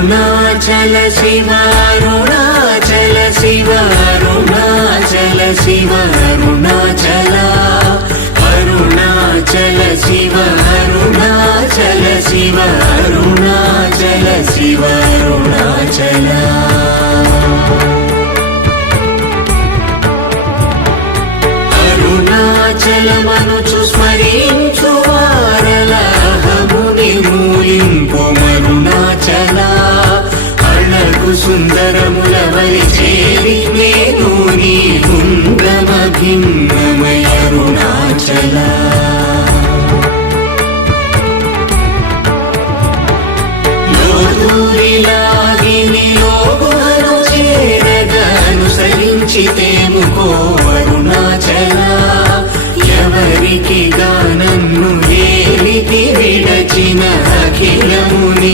అరుణాచల శివ అరుణాచల శివ అరుణాచల శివ అరుణాచల అరుణాచల శివ అరుణాచల శివ అరుణాచల శివ అరుణాచల అరుణాచలమనుచు స్మరించు వారలహముని మూలింపు మరుణాచల అళగు సుందరముల వలి చేరి నేను నీ గుండ్రమ భిన్నమయ అరుణాచల లోదూరిలా